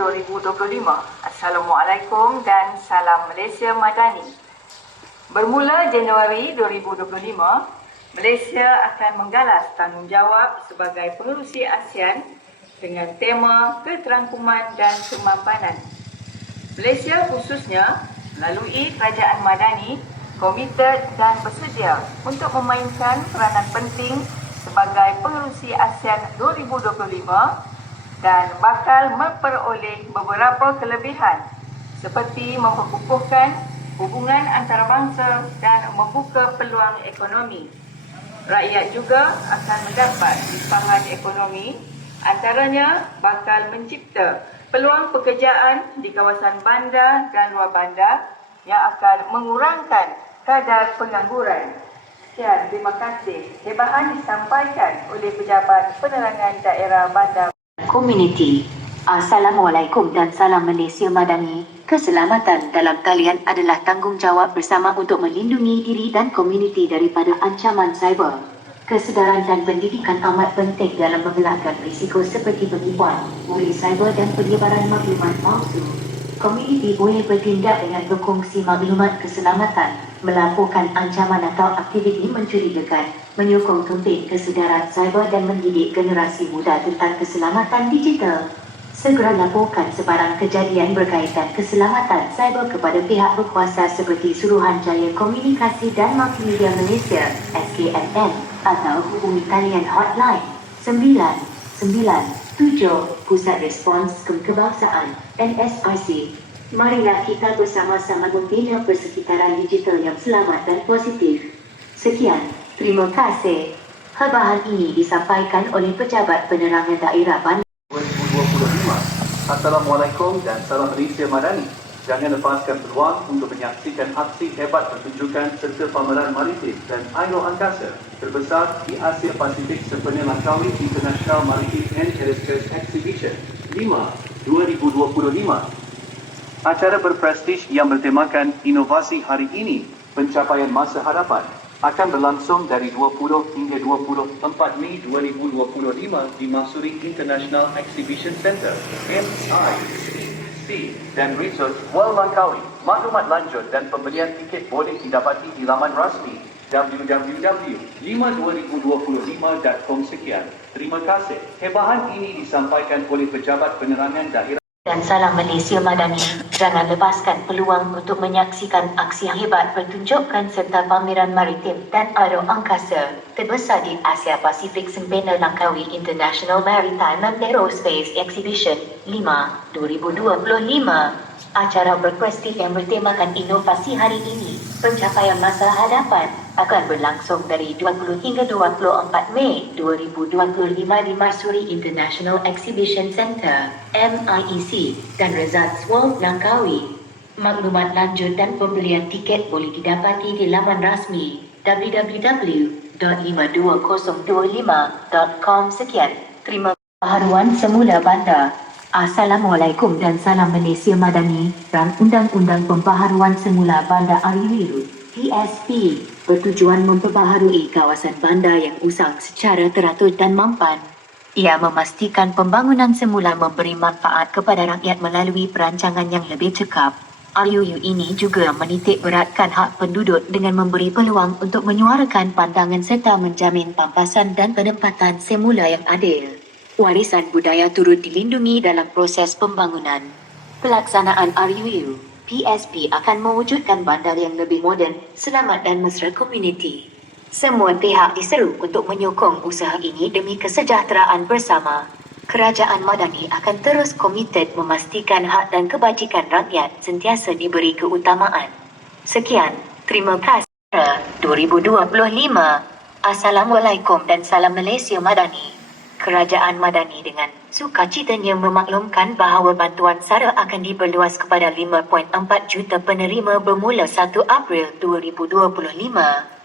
2025. Assalamualaikum dan salam Malaysia Madani. Bermula Januari 2025, Malaysia akan menggalas tanggungjawab sebagai pengerusi ASEAN dengan tema keterangkuman dan kemampanan. Malaysia khususnya melalui Kerajaan Madani komited dan bersedia untuk memainkan peranan penting sebagai pengerusi ASEAN 2025 dan bakal memperoleh beberapa kelebihan seperti memperkukuhkan hubungan antarabangsa dan membuka peluang ekonomi. Rakyat juga akan mendapat limpahan ekonomi antaranya bakal mencipta peluang pekerjaan di kawasan bandar dan luar bandar yang akan mengurangkan kadar pengangguran. Sekian, terima kasih. Hebahan disampaikan oleh Pejabat Penerangan Daerah Bandar Community. Assalamualaikum dan salam Malaysia Madani. Keselamatan dalam talian adalah tanggungjawab bersama untuk melindungi diri dan komuniti daripada ancaman cyber. Kesedaran dan pendidikan amat penting dalam mengelakkan risiko seperti penipuan, buli cyber dan penyebaran maklumat palsu. Komuniti boleh bertindak dengan berkongsi maklumat keselamatan, melaporkan ancaman atau aktiviti mencurigakan, menyokong kempen kesedaran cyber dan mendidik generasi muda tentang keselamatan digital. Segera laporkan sebarang kejadian berkaitan keselamatan cyber kepada pihak berkuasa seperti Suruhanjaya Komunikasi dan Multimedia Malaysia SKMM atau hubungi talian hotline 997 Pusat Respons Kebangsaan NSRC. Marilah kita bersama-sama membina persekitaran digital yang selamat dan positif. Sekian, terima kasih. Hebahan ini disampaikan oleh Pejabat Penerangan Daerah Bandar. 2025. Assalamualaikum dan salam Malaysia Madani. Jangan lepaskan peluang untuk menyaksikan aksi hebat pertunjukan serta pameran maritim dan aero angkasa terbesar di Asia Pasifik sempena Langkawi International Maritime and Aerospace Exhibition 5 2025. Acara berprestij yang bertemakan inovasi hari ini, pencapaian masa hadapan akan berlangsung dari 20 hingga 24 Mei 2025 di Masuri International Exhibition Center MICC dan Resort World Langkawi. Maklumat lanjut dan pembelian tiket boleh didapati di laman rasmi www.52025.com sekian. Terima kasih. Hebahan ini disampaikan oleh Pejabat Penerangan Daerah dan salam Malaysia Madani. Jangan lepaskan peluang untuk menyaksikan aksi hebat pertunjukan serta pameran maritim dan aero angkasa terbesar di Asia Pasifik sempena Langkawi International Maritime and Aerospace Exhibition 5 2025. Acara berprestij yang bertemakan inovasi hari ini, pencapaian masa hadapan, akan berlangsung dari 20 hingga 24 Mei 2025 di Marsuri International Exhibition Center, MIEC, dan Rezats World Langkawi. Maklumat lanjut dan pembelian tiket boleh didapati di laman rasmi www.52025.com Sekian, terima Haruan Semula Bandar. Assalamualaikum dan salam Malaysia Madani dan Undang-Undang Pembaharuan Semula Bandar Ariwiru PSP bertujuan memperbaharui kawasan bandar yang usang secara teratur dan mampan. Ia memastikan pembangunan semula memberi manfaat kepada rakyat melalui perancangan yang lebih cekap. RUU ini juga menitik beratkan hak penduduk dengan memberi peluang untuk menyuarakan pandangan serta menjamin pampasan dan penempatan semula yang adil warisan budaya turut dilindungi dalam proses pembangunan. Pelaksanaan RUU PSP akan mewujudkan bandar yang lebih moden, selamat dan mesra komuniti. Semua pihak diseru untuk menyokong usaha ini demi kesejahteraan bersama. Kerajaan Madani akan terus komited memastikan hak dan kebajikan rakyat sentiasa diberi keutamaan. Sekian, terima kasih. 2025. Assalamualaikum dan salam Malaysia Madani. Kerajaan Madani dengan sukacitanya memaklumkan bahawa bantuan SARA akan diperluas kepada 5.4 juta penerima bermula 1 April 2025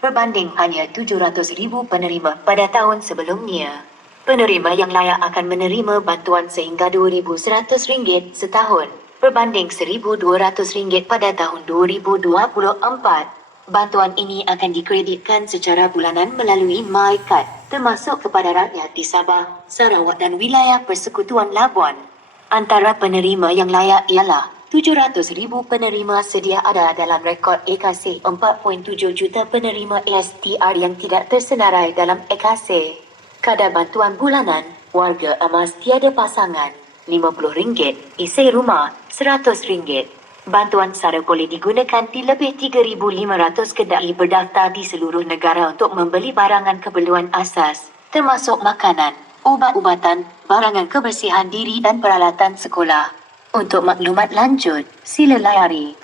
berbanding hanya 700 ribu penerima pada tahun sebelumnya. Penerima yang layak akan menerima bantuan sehingga RM2,100 setahun berbanding RM1,200 pada tahun 2024. Bantuan ini akan dikreditkan secara bulanan melalui MyCard termasuk kepada rakyat di Sabah, Sarawak dan wilayah Persekutuan Labuan. Antara penerima yang layak ialah 700,000 penerima sedia ada dalam rekod AKC 4.7 juta penerima ASTR yang tidak tersenarai dalam AKC. Kadar bantuan bulanan, warga emas tiada pasangan, RM50, isi rumah RM100. Bantuan sara boleh digunakan di lebih 3,500 kedai berdaftar di seluruh negara untuk membeli barangan keperluan asas, termasuk makanan, ubat-ubatan, barangan kebersihan diri dan peralatan sekolah. Untuk maklumat lanjut, sila layari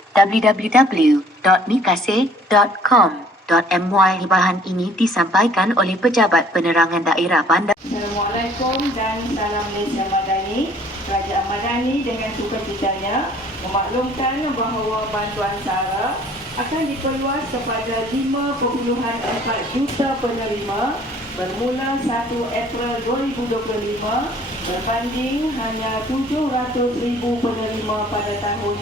www.mikase.com.my Bahan ini disampaikan oleh Pejabat Penerangan Daerah Bandar Assalamualaikum dan salam Malaysia Madani. Kerajaan Madani dengan sukacitanya memaklumkan bahawa bantuan SARA akan diperluas kepada 5.4 juta penerima bermula 1 April 2025 berbanding hanya 700,000 penerima pada tahun.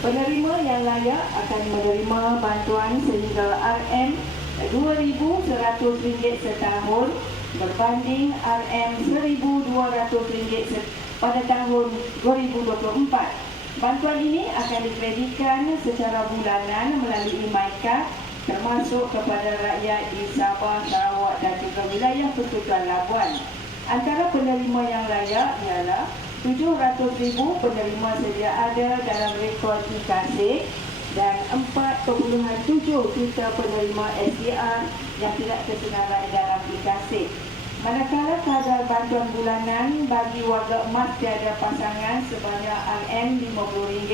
Penerima yang layak akan menerima bantuan sehingga RM RM2,100 setahun berbanding RM1,200 se- pada tahun 2024. Bantuan ini akan dikreditkan secara bulanan melalui MyCard termasuk kepada rakyat di Sabah, Sarawak dan juga wilayah Persekutuan Labuan. Antara penerima yang layak ialah 700,000 penerima sedia ada dalam rekod IKC dan 4.7 juta penerima SDR yang tidak tersenarai dalam IKC. Manakala kadar bantuan bulanan bagi warga emas tiada pasangan sebanyak RM50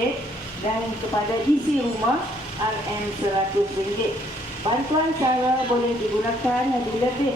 dan kepada isi rumah RM100. Bantuan cara boleh digunakan di lebih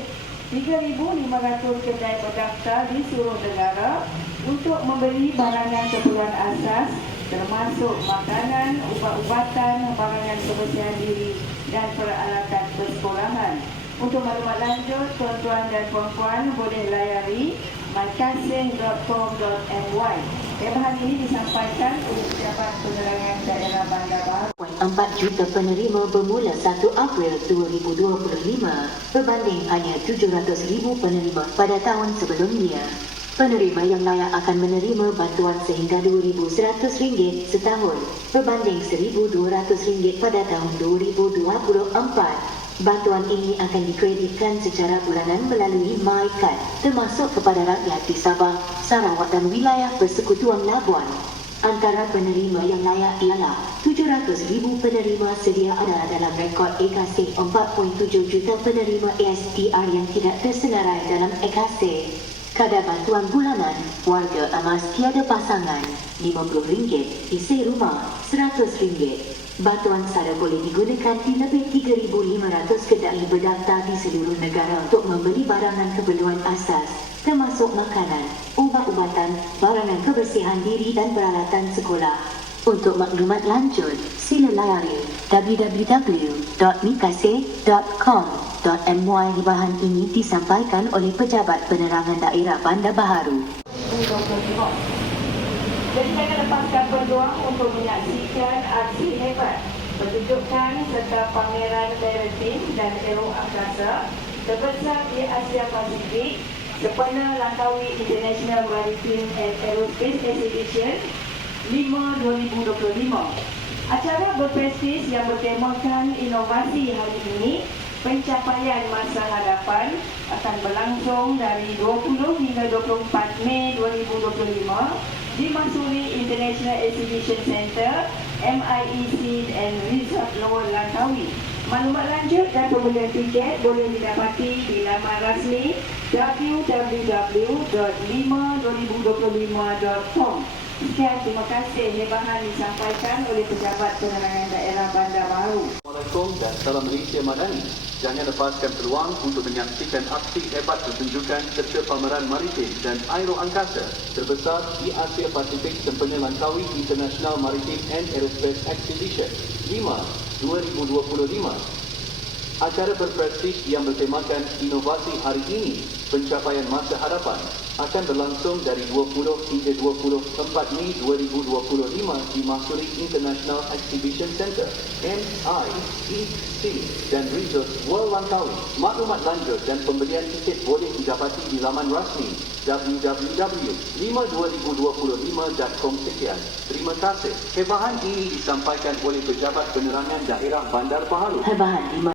3,500 kedai berdaftar di seluruh negara untuk membeli barangan keperluan asas termasuk makanan, ubat-ubatan, barangan kebersihan diri dan peralatan persekolahan. Untuk maklumat lanjut, tuan-tuan dan puan-puan boleh layari mycasing.com.my. Tebahan ini disampaikan oleh Pejabat Penerangan Daerah Bandar Baru. 4 juta penerima bermula 1 April 2025 berbanding hanya 700,000 penerima pada tahun sebelumnya. Penerima yang layak akan menerima bantuan sehingga RM2,100 setahun berbanding RM1,200 pada tahun 2024. Bantuan ini akan dikreditkan secara bulanan melalui MyCard termasuk kepada rakyat di Sabah, Sarawak dan wilayah Persekutuan Labuan. Antara penerima yang layak ialah 700,000 penerima sedia ada dalam rekod AKC 4.7 juta penerima ASTR yang tidak tersenarai dalam AKC. Kadar bantuan bulanan, warga emas tiada pasangan, RM50, isi rumah RM100. Bantuan sara boleh digunakan di lebih 3,500 kedai berdaftar di seluruh negara untuk membeli barangan keperluan asas, termasuk makanan, ubat-ubatan, barangan kebersihan diri dan peralatan sekolah. Untuk maklumat lanjut, sila layari www.mikase.com.my Bahan ini disampaikan oleh Pejabat Penerangan Daerah Bandar Baharu. 2025. Jadi jangan lepaskan peluang untuk menyaksikan aksi hebat, pertunjukan serta pameran Meritim dan Aero Angkasa terbesar di Asia Pasifik sempena Langkawi International Maritime and Aerospace Exhibition 5 2025. Acara berprestij yang bertemakan inovasi hari ini pencapaian masa hadapan akan berlangsung dari 20 hingga 24 Mei 2025 di Masuri International Exhibition Centre MIEC and Resort Lower Langkawi. Maklumat lanjut dan pembelian tiket boleh didapati di laman rasmi www.52025.com. Sekian, terima kasih. Hebahan disampaikan oleh Pejabat Penerangan Daerah Bandar Baru. Assalamualaikum dan salam Malaysia Madani. Jangan lepaskan peluang untuk menyaksikan aksi hebat pertunjukan serta pameran maritim dan aero angkasa terbesar di Asia Pasifik sempena Langkawi International Maritime and Aerospace Exhibition 5 2025. Acara berprestij yang bertemakan inovasi hari ini, pencapaian masa hadapan akan berlangsung dari 20 hingga 24 Mei 2025 di Masuri International Exhibition Centre MIEC dan Resort World Langkawi. Maklumat lanjut dan pembelian tiket boleh didapati di laman rasmi www.lima2025.com sekian. Terima kasih. Hebahan ini disampaikan oleh Pejabat Penerangan Daerah Bandar Baharu. Hebahan